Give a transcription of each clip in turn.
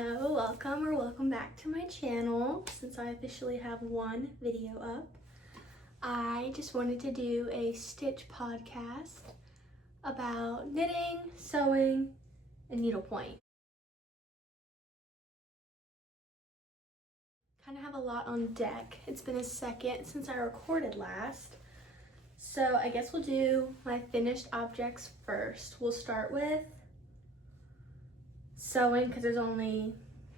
Hello, welcome back to my channel. Since I officially have one video up, I just wanted to do a stitch podcast about knitting, sewing, and needlepoint. Kind of have a lot on deck. It's been a second since I recorded last, so I guess we'll do my finished objects first. We'll start with sewing because there's only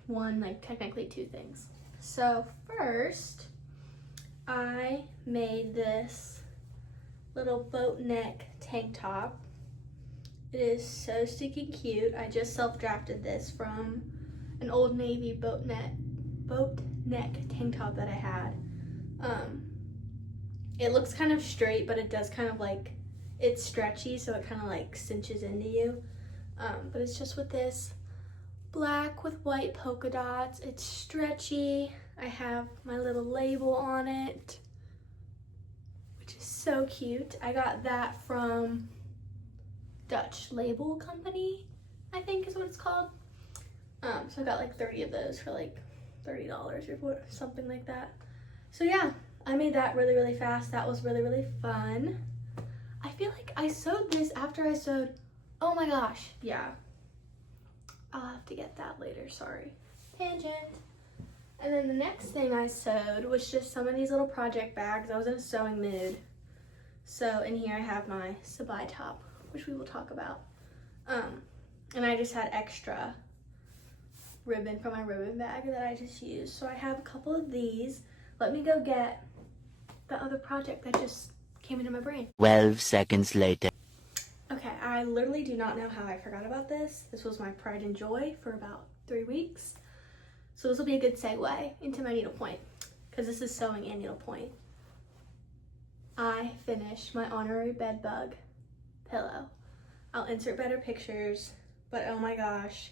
one, like technically two things. So first, I made this little boat neck tank top. It is so stinking cute. I just self-drafted this from an Old Navy boat neck tank top that I had. It looks kind of straight, but it does kind of like, it's stretchy, so it kind of like cinches into you. But it's just with this black with white polka dots. It's stretchy. I have my little label on it, which is so cute. I got that from Dutch Label Company, I think is what it's called. So I got like 30 of those for like $30 or something like that. So yeah, I made that really, really fast. That was really, really fun. I feel like I sewed this after I sewed, oh my gosh, yeah. I'll have to get that later, sorry. Tangent. And then the next thing I sewed was just some of these little project bags. I was in a sewing mood. So in here I have my Sabai top, which we will talk about. And I just had extra ribbon from my ribbon bag that I just used. So I have a couple of these. Let me go get the other project that just came into my brain. 12 seconds later. Okay, I literally do not know how I forgot about this. This was my pride and joy for about 3 weeks. So this will be a good segue into my needlepoint, because this is sewing and needlepoint. I finished my Honorary Bedbug pillow. I'll insert better pictures, but oh my gosh,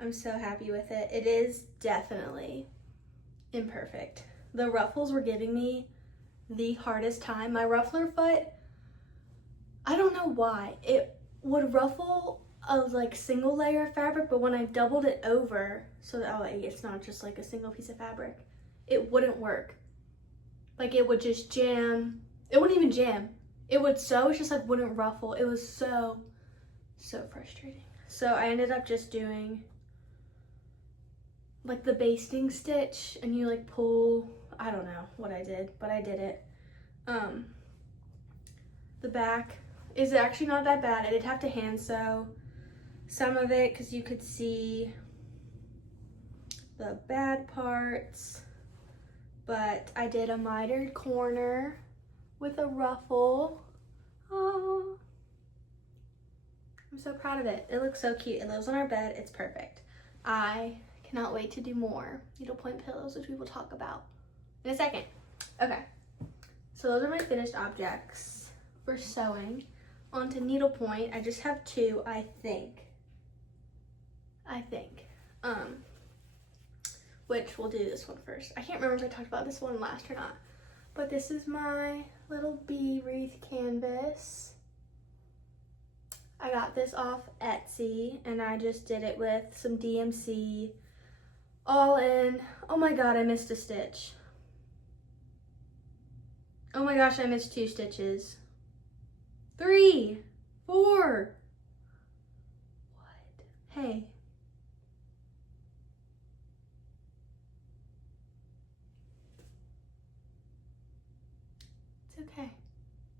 I'm so happy with it. It is definitely imperfect. The ruffles were giving me the hardest time. My ruffler foot, I don't know why. It would ruffle a like single layer of fabric, but when I doubled it over so that it's not just like a single piece of fabric, it wouldn't work. Like it would just jam. It wouldn't even jam. It would sew, it just like wouldn't ruffle. It was so frustrating. So I ended up just doing like the basting stitch, and you like pull, I don't know what I did, but I did it. The back is actually not that bad. I did have to hand sew some of it because you could see the bad parts, but I did a mitered corner with a ruffle. Oh, I'm so proud of it. It looks so cute. It lives on our bed. It's perfect. I cannot wait to do more needlepoint pillows, which we will talk about in a second. Okay, so those are my finished objects for sewing. On to needlepoint. I just have two, I think. Which we'll do this one first. I can't remember if I talked about this one last or not, but this is my little bee wreath canvas. I got this off Etsy, and I just did it with some DMC all in. Oh my god, I missed a stitch. Oh my gosh, I missed 2 stitches. 3, 4. What? Hey. It's okay.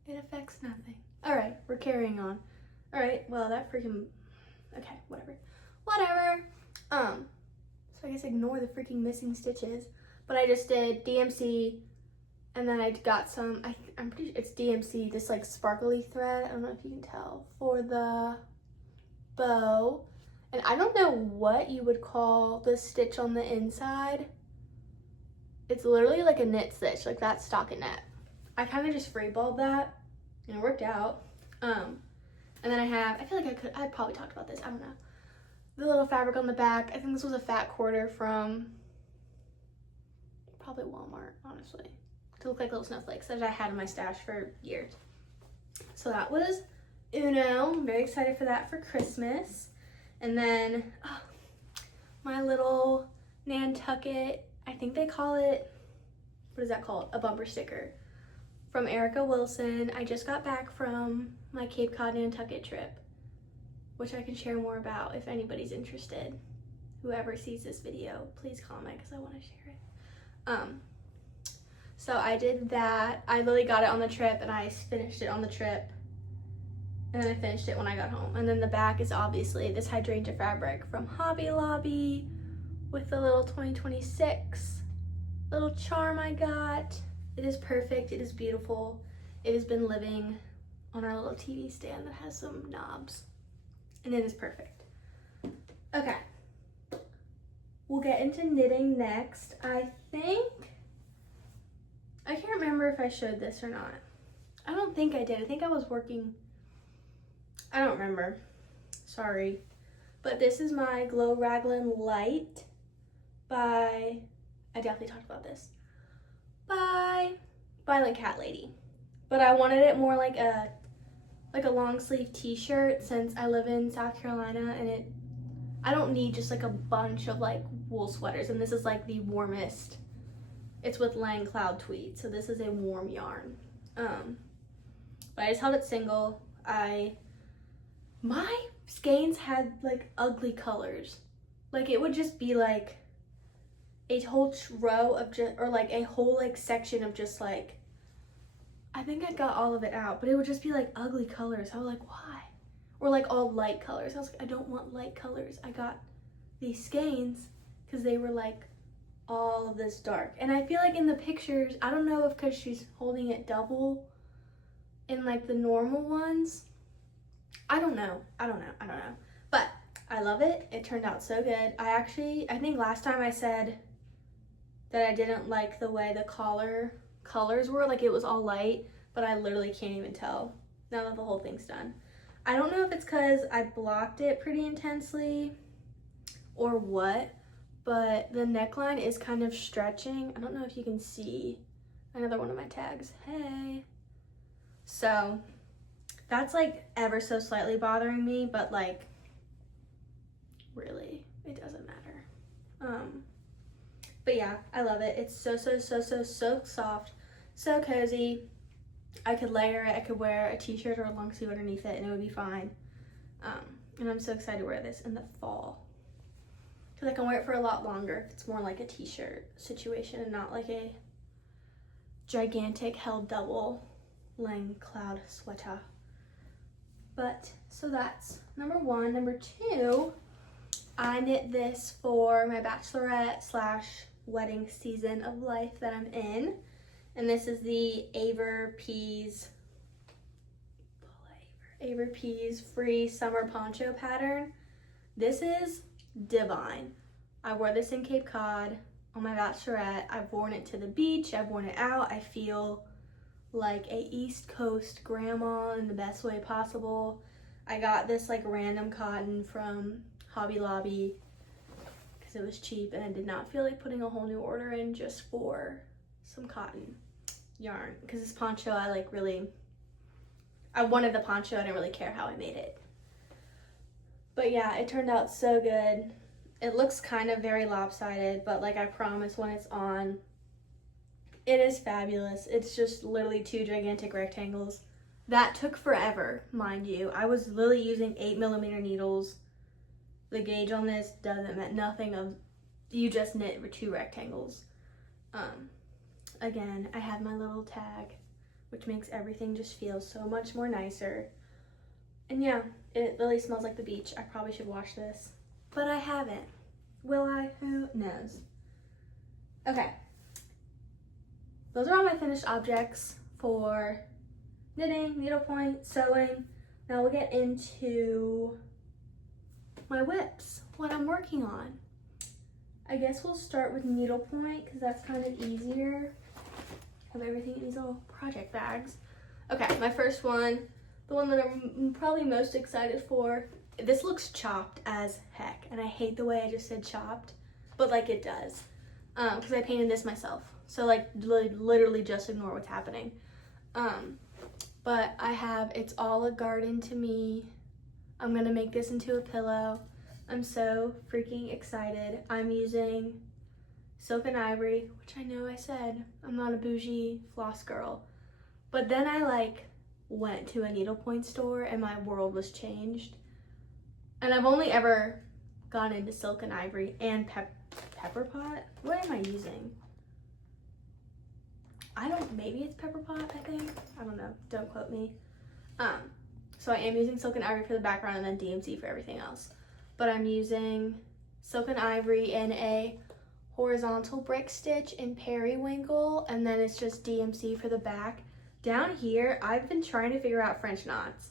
It affects nothing. All right, we're carrying on. All right, well, that freaking, okay, whatever. So I guess ignore the freaking missing stitches, but I just did DMC, and then I got some, I'm pretty sure it's DMC, this like sparkly thread, I don't know if you can tell, for the bow. And I don't know what you would call the stitch on the inside. It's literally like a knit stitch, like that stockinette. I kind of just freeballed that, and it worked out. And then I feel like I probably talked about this, I don't know. The little fabric on the back, I think this was a fat quarter from probably Walmart, honestly, to look like little snowflakes that I had in my stash for years. So that was Uno. I'm very excited for that for Christmas. And then my little Nantucket, I think they call it, what is that called? A bumper sticker from Erica Wilson. I just got back from my Cape Cod Nantucket trip, which I can share more about if anybody's interested. Whoever sees this video, please comment because I want to share it. So I did that. I literally got it on the trip and I finished it on the trip. And then I finished it when I got home. And then the back is obviously this hydrangea fabric from Hobby Lobby with the little 2026 little charm I got. It is perfect. It is beautiful. It has been living on our little TV stand that has some knobs. And it is perfect. Okay. We'll get into knitting next. I can't remember if I showed this or not. I don't think I did. I think I was working. I don't remember. Sorry. But this is my Glow Raglan Lite by, I definitely talked about this, by Violent Cat Lady. But I wanted it more like a long sleeve t-shirt since I live in South Carolina and I don't need just like a bunch of like wool sweaters, and this is like the warmest. It's with Lang Cloud tweed, so this is a warm yarn. But I just held it single. My skeins had like ugly colors. Like it would just be like a whole row of just, or like a whole like section of just like, I think I got all of it out, but it would just be like ugly colors. I was like, why? Or like all light colors. I was like, I don't want light colors. I got these skeins because they were like all of this dark. And I feel like in the pictures, I don't know if because she's holding it double in like the normal ones. I don't know. But I love it. It turned out so good. I think last time I said that I didn't like the way the colors were, like it was all light, but I literally can't even tell now that the whole thing's done. I don't know if it's because I blocked it pretty intensely or what, but the neckline is kind of stretching. I don't know if you can see another one of my tags. Hey. So that's like ever so slightly bothering me, but like really it doesn't matter. But yeah, I love it. It's so soft, so cozy. I could layer it, I could wear a t-shirt or a long sleeve underneath it and it would be fine. And I'm so excited to wear this in the fall because I can wear it for a lot longer if it's more like a t-shirt situation and not like a gigantic held double Lang Cloud sweater. But so that's number one. Number two, I knit this for my bachelorette / wedding season of life that I'm in. And this is the Aver Peas free summer poncho pattern. This is divine. I wore this in Cape Cod on my bachelorette. I've worn it to the beach. I've worn it out. I feel like a East Coast grandma in the best way possible. I got this like random cotton from Hobby Lobby because it was cheap and I did not feel like putting a whole new order in just for some cotton yarn because this poncho I wanted the poncho. I didn't really care how I made it. But yeah, it turned out so good. It looks kind of very lopsided, but like I promise when it's on, it is fabulous. It's just literally 2 gigantic rectangles. That took forever, mind you. I was literally using 8mm needles. The gauge on this doesn't mean nothing of, you just knit 2 rectangles. Again, I have my little tag, which makes everything just feel so much more nicer. And yeah, it really smells like the beach. I probably should wash this, but I haven't. Will I? Who knows? Okay. Those are all my finished objects for knitting, needlepoint, sewing. Now we'll get into my WIPS, what I'm working on. I guess we'll start with needlepoint because that's kind of easier. Have everything in these little project bags. Okay, my first one, the one that I'm probably most excited for. This looks chopped as heck, and I hate the way I just said chopped, but like it does, because I painted this myself. So like literally just ignore what's happening. But I have, it's all a garden to me. I'm gonna make this into a pillow. I'm so freaking excited. I'm using Silk and Ivory, which I know I said I'm not a bougie floss girl, but then I like went to a needlepoint store and my world was changed. And I've only ever gone into Silk and Ivory and Pepper Pot. What am I using? Maybe it's Pepper Pot, I think. I don't know, don't quote me. So I am using Silk and Ivory for the background and then DMC for everything else. But I'm using Silk and Ivory in a horizontal brick stitch in periwinkle, and then it's just DMC for the back. Down here, I've been trying to figure out French knots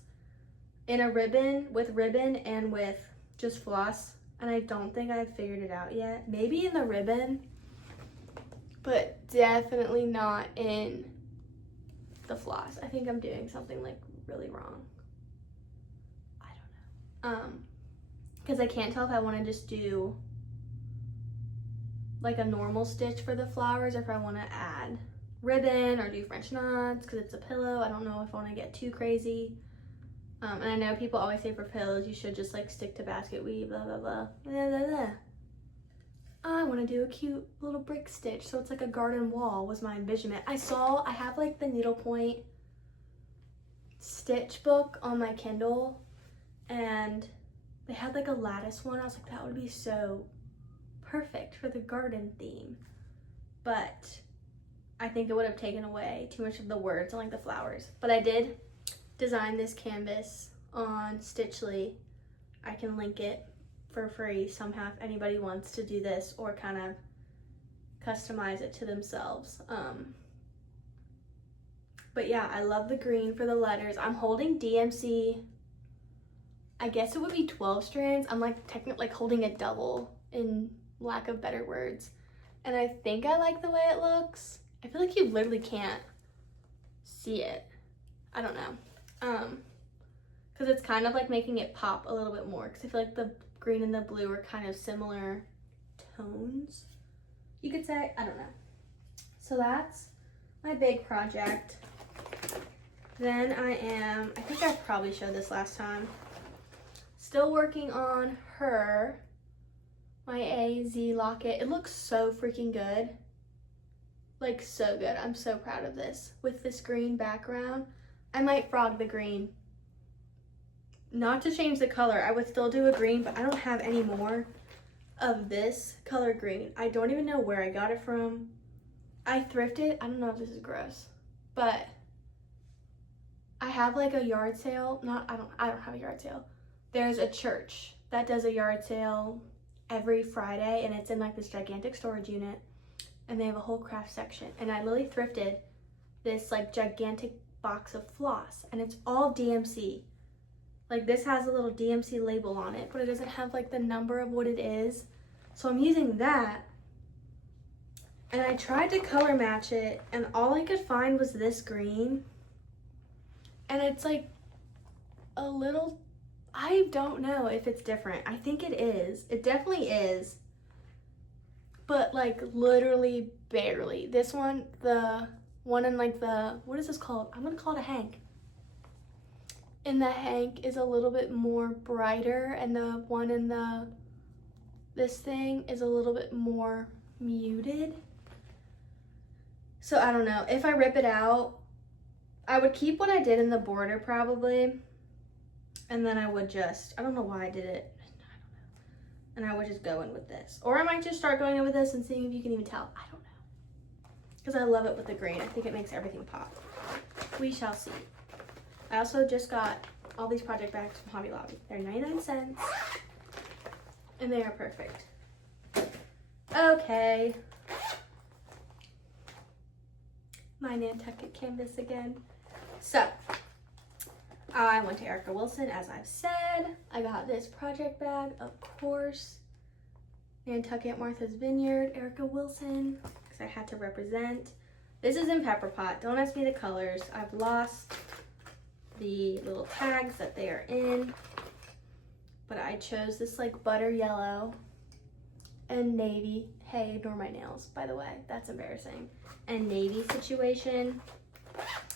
in a ribbon and with just floss, and I don't think I've figured it out yet. Maybe in the ribbon, but definitely not in the floss. I think I'm doing something like really wrong. I don't know. Because I can't tell if I want to just do like a normal stitch for the flowers or if I want to add ribbon or do French knots because it's a pillow. I don't know if I want to get too crazy. And I know people always say for pillows you should just like stick to basket weave, blah, blah, blah, blah, blah, blah. I want to do a cute little brick stitch, so it's like a garden wall was my envisionment. I have like the needlepoint stitch book on my Kindle, and they had like a lattice one. I was like, that would be so perfect for the garden theme, but I think it would have taken away too much of the words on like the flowers. But I did design this canvas on Stitchly. I can link it for free somehow if anybody wants to do this or kind of customize it to themselves. But yeah, I love the green for the letters. I'm holding DMC, I guess it would be 12 strands. I'm like technically like holding a double in lack of better words. And I think I like the way it looks. I feel like you literally can't see it. I don't know. Because it's kind of like making it pop a little bit more because I feel like the green and the blue are kind of similar tones, you could say. I don't know. So that's my big project. Then I think I probably showed this last time, still working on my AZ locket. It looks so freaking good. Like so good. I'm so proud of this. With this green background, I might frog the green. Not to change the color, I would still do a green, but I don't have any more of this color green. I don't even know where I got it from. I thrifted. I don't know if this is gross, but I have like a yard sale. I don't have a yard sale. There's a church that does a yard sale every Friday, and it's in like this gigantic storage unit, and they have a whole craft section. And I literally thrifted this like gigantic box of floss, and it's all DMC. Like this has a little DMC label on it, but it doesn't have like the number of what it is. So I'm using that. And I tried to color match it, and all I could find was this green. And it's like a little, I don't know if it's different. I think it is. It definitely is. But like literally barely. This one, the one in like the, what is this called? I'm gonna call it a hank. And the hank is a little bit more brighter, and the one in this thing is a little bit more muted. So I don't know. If I rip it out, I would keep what I did in the border probably. And then I would just, I don't know why I did it. I don't know. And I would just go in with this. Or I might just start going in with this and seeing if you can even tell. I don't know. Because I love it with the green. I think it makes everything pop. We shall see. I also just got all these project bags from Hobby Lobby. They're 99 cents. And they are perfect. Okay. My Nantucket canvas again. So, I went to Erica Wilson, as I've said. I got this project bag, of course. Nantucket Martha's Vineyard, Erica Wilson, because I had to represent. This is in Pepper Pot. Don't ask me the colors. I've lost the little tags that they are in. But I chose this like butter yellow and navy. Hey, ignore my nails, by the way. That's embarrassing. And navy situation.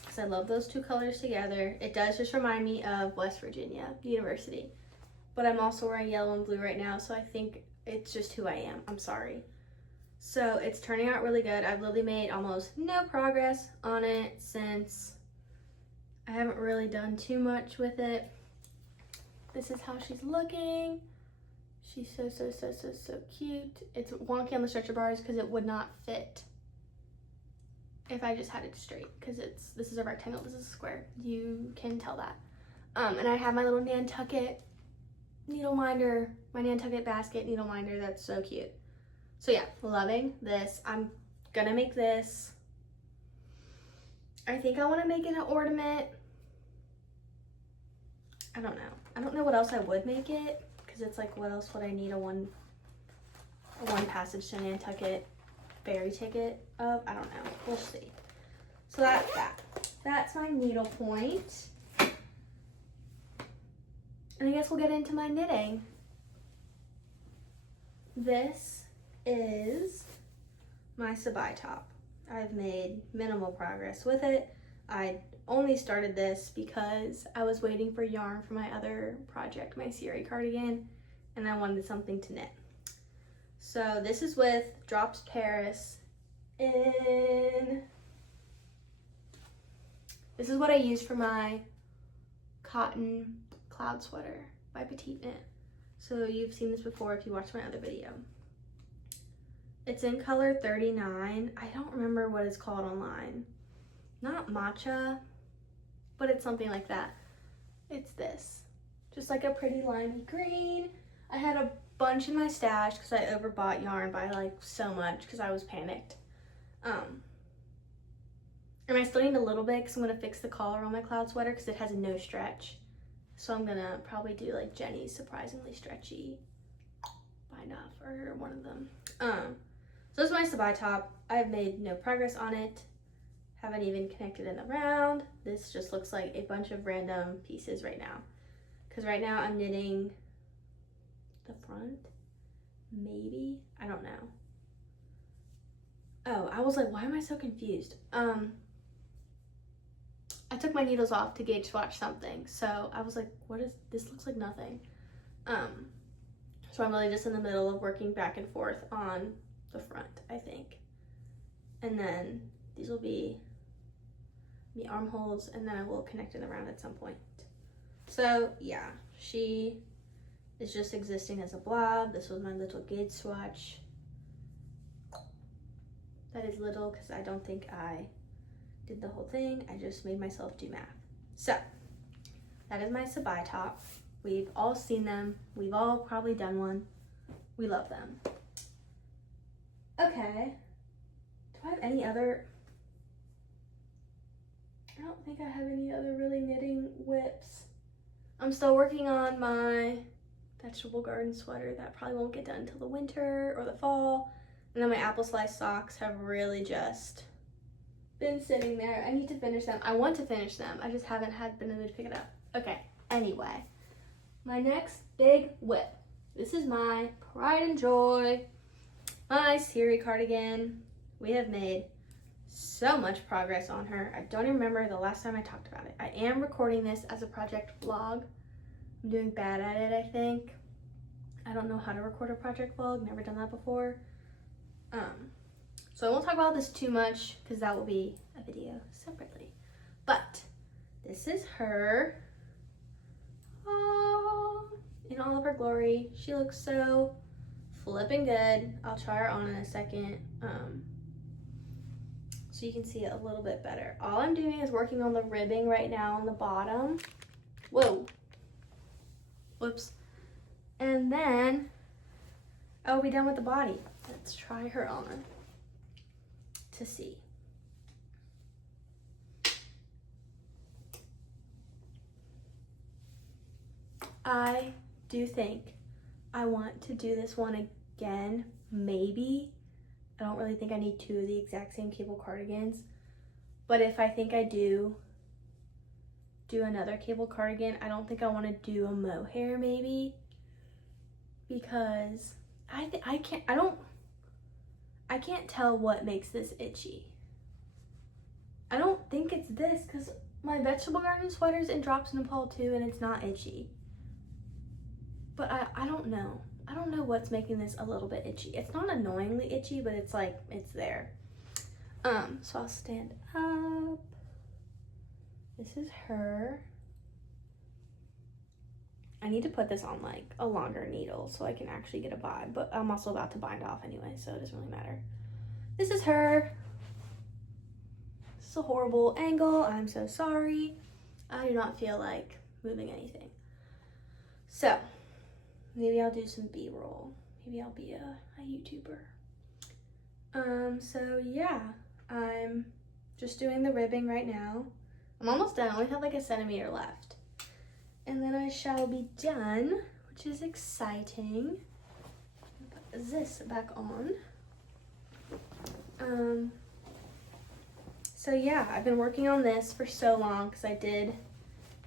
Because I love those two colors together. It does just remind me of West Virginia University. but I'm also wearing yellow and blue right now, so I think it's just who I am. I'm sorry. So it's turning out really good. I've literally made almost no progress on it since I haven't really done too much with it. This is how she's looking. She's so cute. It's wonky on the stretcher bars because it would not fit if I just had it straight, because this is a rectangle, this is a square. You can tell that. And I have my little Nantucket needle minder, my Nantucket basket needle minder. That's so cute. So yeah, loving this. I'm gonna make this. I think I want to make it an ornament. I don't know. I don't know what else I would make it, because it's like, what else would I need a one passage to Nantucket ferry ticket of? I don't know. We'll see. So that's that. That's my needlepoint. And I guess we'll get into my knitting. This is my Sabai top. I've made minimal progress with it. I only started this because I was waiting for yarn for my other project, my Siri cardigan, and I wanted something to knit. So this is with Drops Paris this is what I use for my cotton cloud sweater by Petite Knit. So you've seen this before if you watched my other video. It's in color 39. I don't remember what it's called online. Not matcha, but it's something like that. It's this. Just like a pretty limey green. I had a bunch in my stash because I overbought yarn by like so much because I was panicked. And I still need a little bit because I'm going to fix the collar on my cloud sweater because it has no stretch. So I'm going to probably do like Jenny's Surprisingly Stretchy by Enough or one of them. So this is my Sabai top. I've made no progress on it. Haven't even connected it around. This just looks like a bunch of random pieces right now. Because right now I'm knitting the front, maybe? I don't know. Oh, I was like, why am I so confused? I took my needles off to gauge swatch something. So I was like, what is, this looks like nothing. So I'm really just in the middle of working back and forth on the front, I think. And then these will be the armholes, and then I will connect it around at some point. So yeah, she is just existing as a blob. This was my little gauge swatch. That is little because I don't think I did the whole thing. I just made myself do math. So that is my Sabai top. We've all seen them. We've all probably done one. We love them. Okay. Do I have any other? I don't think I have any other really knitting WIPS. I'm still working on my vegetable garden sweater. That probably won't get done until the winter or the fall. And then my apple slice socks have really just been sitting there. I need to finish them. I want to finish them. I just haven't been able to pick it up. Okay, anyway. My next big WIP. This is my pride and joy. My Siri cardigan. We have made so much progress on her. I don't even remember the last time I talked about it. I am recording this as a project vlog. I'm doing bad at it, I think. I don't know how to record a project vlog. Never done that before. So I won't talk about this too much because that will be a video separately. But this is her in all of her glory. She looks so flipping good. I'll try her on in a second so you can see it a little bit better. All I'm doing is working on the ribbing right now on the bottom. Whoa. Whoops. And then I will be done with the body. Let's try her on to see. I do think I want to do this one again, maybe. I don't really think I need two of the exact same cable cardigans, but if I think I do another cable cardigan, I don't think I want to do a mohair maybe, because I can't tell what makes this itchy. I don't think it's this, because my vegetable garden sweater's in Drops Nepal too, and it's not itchy. but I don't know. I don't know what's making this a little bit itchy. It's not annoyingly itchy, but it's like, it's there. So I'll stand up. This is her. I need to put this on like a longer needle so I can actually get a vibe, but I'm also about to bind off anyway, so it doesn't really matter. This is her. This is a horrible angle. I'm so sorry. I do not feel like moving anything. So maybe I'll do some B-roll. Maybe I'll be a YouTuber. So yeah, I'm just doing the ribbing right now. I'm almost done. I only have like 1 centimeter left. And then I shall be done, which is exciting. Put this back on. So yeah, I've been working on this for so long because I did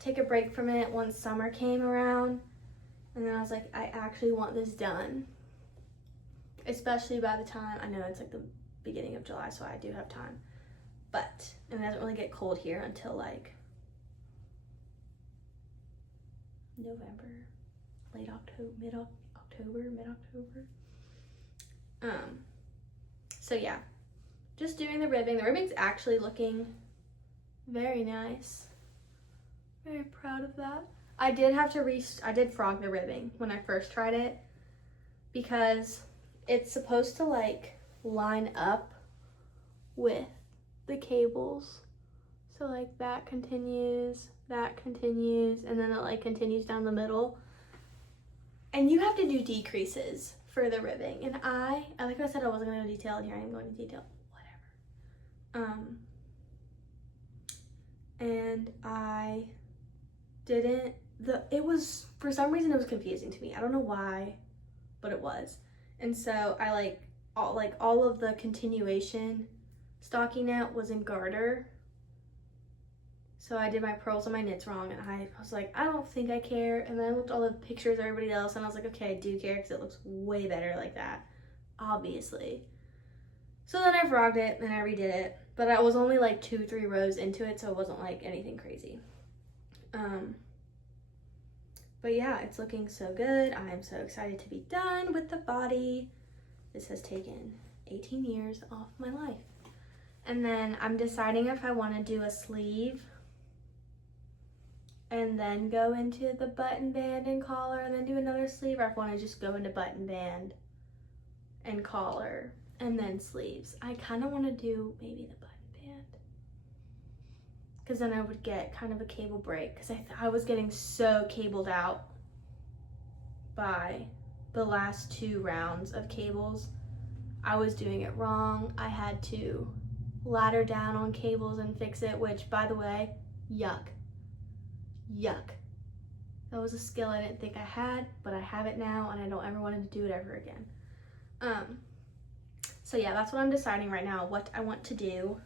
take a break from it once summer came around. And then I was like, I actually want this done. Especially by the time, I know it's like the beginning of July, so I do have time. But, and it doesn't really get cold here until like November, late October, mid-October. So yeah, just doing the ribbing. The ribbing's actually looking very nice. Very proud of that. I did have to I did frog the ribbing when I first tried it because it's supposed to like line up with the cables. So like that continues, and then it like continues down the middle. And you have to do decreases for the ribbing. And like I said, I wasn't going to go detail, and here I am going to detail. Whatever. And I didn't, it was, for some reason it was confusing to me. I don't know why, but it was. And so I like all of the continuation stockinette was in garter. So I did my pearls and my knits wrong, and I was like, I don't think I care. And then I looked at all the pictures of everybody else, and I was like, okay, I do care because it looks way better like that, obviously. So then I frogged it and I redid it, but I was only like 2-3 rows into it, so it wasn't like anything crazy. But yeah, it's looking so good. I am so excited to be done with the body. This has taken 18 years off my life. And then I'm deciding if I want to do a sleeve and then go into the button band and collar and then do another sleeve, or if I want to just go into button band and collar and then sleeves. I kind of want to do maybe the button band because then I would get kind of a cable break, because I was getting so cabled out by the last 2 rounds of cables. I was doing it wrong. I had to ladder down on cables and fix it, which, by the way, yuck. That was a skill I didn't think I had, but I have it now, and I don't ever want to do it ever again. So yeah, that's what I'm deciding right now, what I want to do,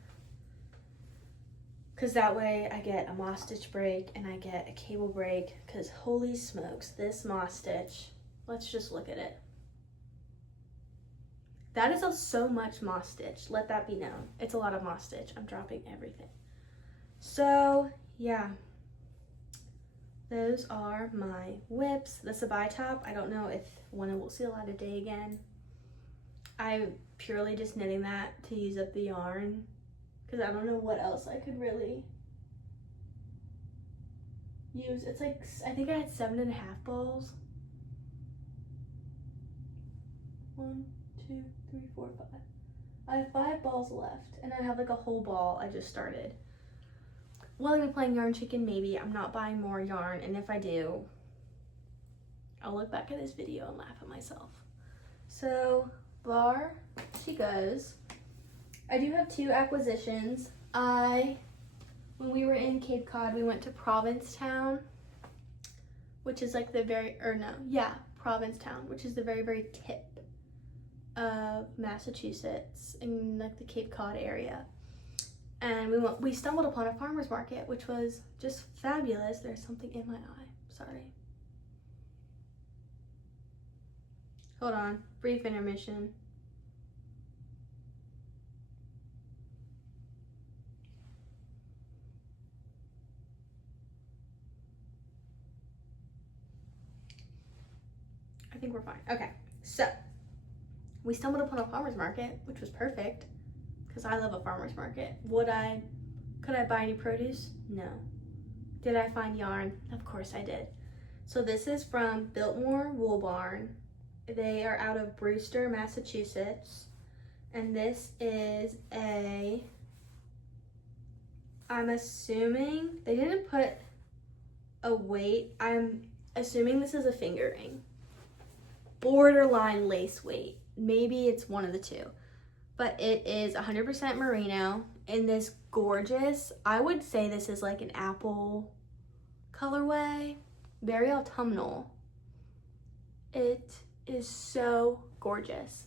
because that way I get a moss stitch break and I get a cable break, because holy smokes, this moss stitch, let's just look at it. That is so much moss stitch, let that be known. It's a lot of moss stitch. I'm dropping everything. So yeah, those are my WIPS. The Sabai top, I don't know when it will see a light of day again. I'm purely just knitting that to use up the yarn, because I don't know what else I could really use. It's like, I think I had 7.5 balls. 1, 2, 3, 4, 5. I have 5 balls left, and I have like a whole ball I just started. Will I be playing Yarn Chicken? Maybe. I'm not buying more yarn, and if I do, I'll look back at this video and laugh at myself. So there she goes. I do have 2 acquisitions. When we were in Cape Cod, we went to Provincetown, which is like the Provincetown, which is the very, very tip of Massachusetts in like the Cape Cod area. And we stumbled upon a farmer's market, which was just fabulous. There's something in my eye, sorry. Hold on, brief intermission. think we're fine. Okay, so we stumbled upon a farmer's market, which was perfect because I love a farmer's market. Could I buy any produce? No. Did I find yarn? Of course I did. So this is from Biltmore Wool Barn. They are out of Brewster, Massachusetts. And this is I'm assuming, they didn't put a weight. I'm assuming this is a fingering. Borderline lace weight. Maybe it's one of the two. But it is 100% merino in this gorgeous, I would say this is like an apple colorway. Very autumnal. It is so gorgeous.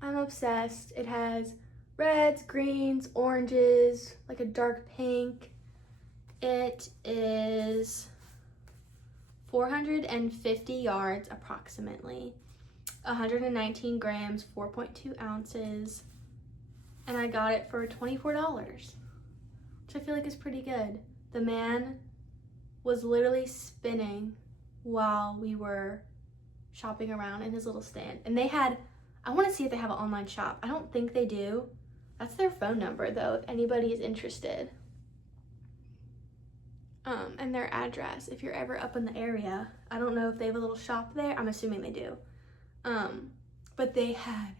I'm obsessed. It has reds, greens, oranges, like a dark pink. It is 450 yards approximately, 119 grams, 4.2 ounces, and I got it for $24, which I feel like is pretty good. The man was literally spinning while we were shopping around in his little stand. And they had, I want to see if they have an online shop. I don't think they do. That's their phone number though, if anybody is interested. And their address, if you're ever up in the area. I don't know if they have a little shop there. I'm assuming they do. But they had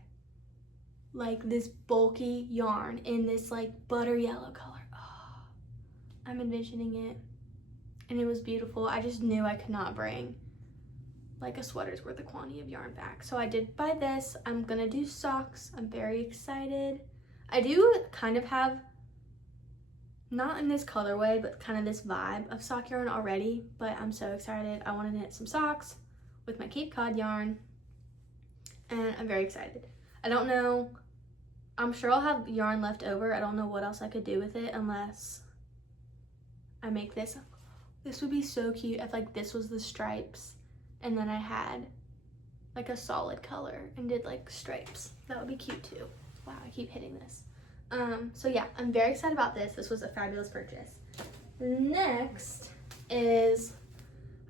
like this bulky yarn in this like butter yellow color. Oh, I'm envisioning it. And it was beautiful. I just knew I could not bring like a sweater's worth of quantity of yarn back. So I did buy this. I'm gonna do socks. I'm very excited. I do kind of have, not in this colorway, but kind of this vibe of sock yarn already, but I'm so excited. I want to knit some socks with my Cape Cod yarn, and I'm very excited. I don't know, I'm sure I'll have yarn left over. I don't know what else I could do with it unless I make this. This would be so cute if like this was the stripes and then I had like a solid color and did like stripes. That would be cute too. Wow, I keep hitting this. So yeah, I'm very excited about this. This was a fabulous purchase. Next is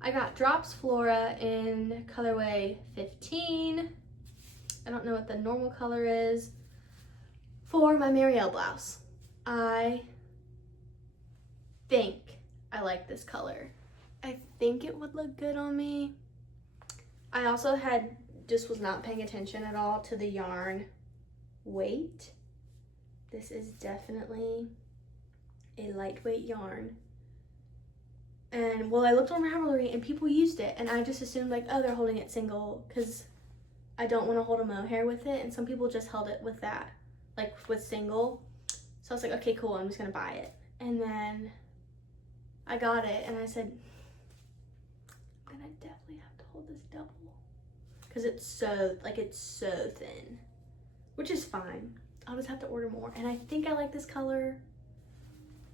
I got Drops Flora in colorway 15. I don't know what the normal color is, for my Marielle blouse. I think I like this color. I think it would look good on me. I also just was not paying attention at all to the yarn weight. This is definitely a lightweight yarn. And well, I looked on Ravelry and people used it, and I just assumed like, oh, they're holding it single because I don't want to hold a mohair with it, and some people just held it with that, like with single. So I was like, okay, cool, I'm just gonna buy it. And then I got it and I said, I'm gonna definitely have to hold this double because it's so thin, which is fine. I'll just have to order more. And I think I like this color.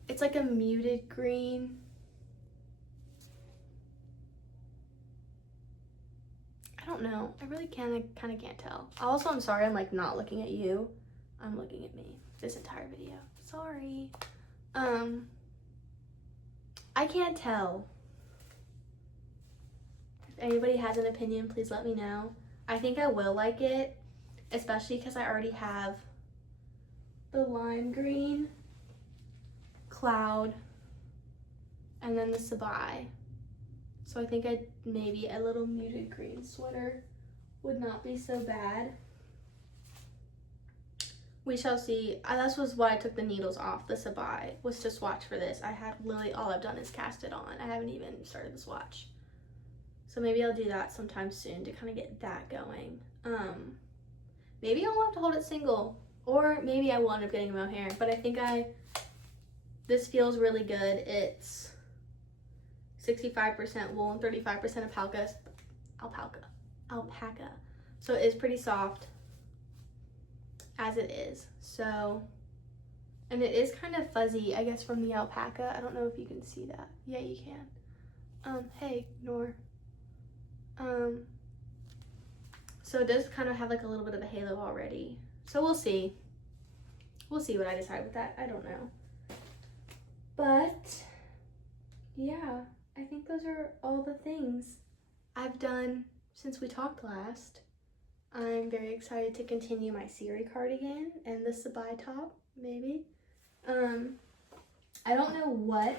It's like a muted green. I don't know. I really kind of can't tell. Also, I'm sorry I'm like not looking at you. I'm looking at me this entire video. Sorry. I can't tell. If anybody has an opinion, please let me know. I think I will like it, especially because I already have the lime green, cloud, and then the Sabai. So I think maybe a little muted green sweater would not be so bad. We shall see. That was why I took the needles off the Sabai, was to swatch for this. I have literally, all I've done is cast it on. I haven't even started the swatch. So maybe I'll do that sometime soon to kind of get that going. Maybe I'll have to hold it single, or maybe I will end up getting a mohair, but I think this feels really good. It's 65% wool and 35% alpaca. So it is pretty soft as it is. So, and it is kind of fuzzy, I guess, from the alpaca. I don't know if you can see that. Yeah, you can. Hey, ignore. So it does kind of have like a little bit of a halo already. So we'll see. We'll see what I decide with that. I don't know. But yeah, I think those are all the things. I've done since we talked last, I'm very excited to continue my Siri cardigan and the Sabai top, maybe. I don't know what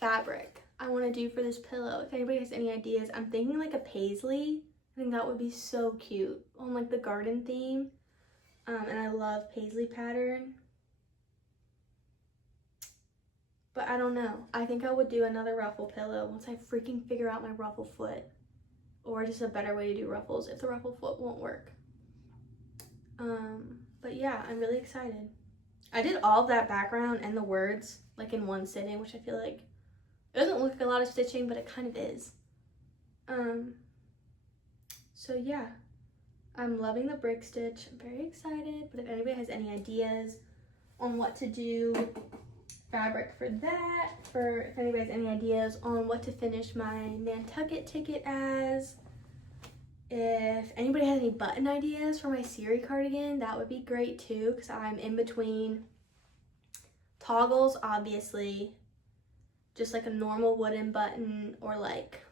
fabric I want to do for this pillow. If anybody has any ideas, I'm thinking like a paisley. I think that would be so cute on like the garden theme. And I love paisley pattern. But I don't know. I think I would do another ruffle pillow once I freaking figure out my ruffle foot. Or just a better way to do ruffles if the ruffle foot won't work. But yeah, I'm really excited. I did all of that background and the words like in one sitting, which I feel like it doesn't look like a lot of stitching, but it kind of is. So yeah, I'm loving the brick stitch. I'm very excited, but if anybody has any ideas on what to do fabric for that, if anybody has any ideas on what to finish my Nantucket ticket as, if anybody has any button ideas for my Siri cardigan, that would be great too, because I'm in between toggles, obviously, just like a normal wooden button, or like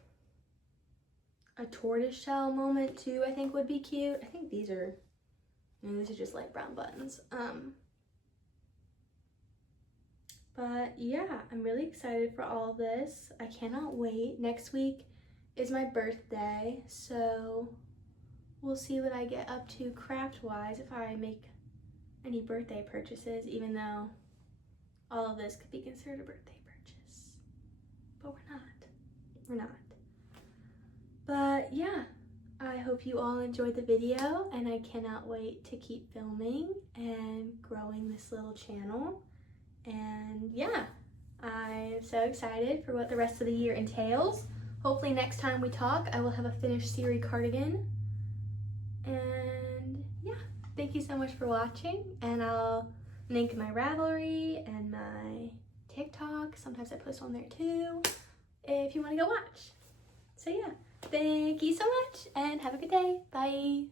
a tortoiseshell moment too, I think would be cute. I think these are just light brown buttons. But yeah, I'm really excited for all of this. I cannot wait. Next week is my birthday, so we'll see what I get up to craft-wise if I make any birthday purchases, even though all of this could be considered a birthday purchase. But we're not. But yeah, I hope you all enjoyed the video, and I cannot wait to keep filming and growing this little channel. And yeah, I'm so excited for what the rest of the year entails. Hopefully next time we talk, I will have a finished Siri cardigan. And yeah, thank you so much for watching, and I'll link my Ravelry and my TikTok. Sometimes I post on there too, if you want to go watch. So yeah, thank you so much, and have a good day. Bye.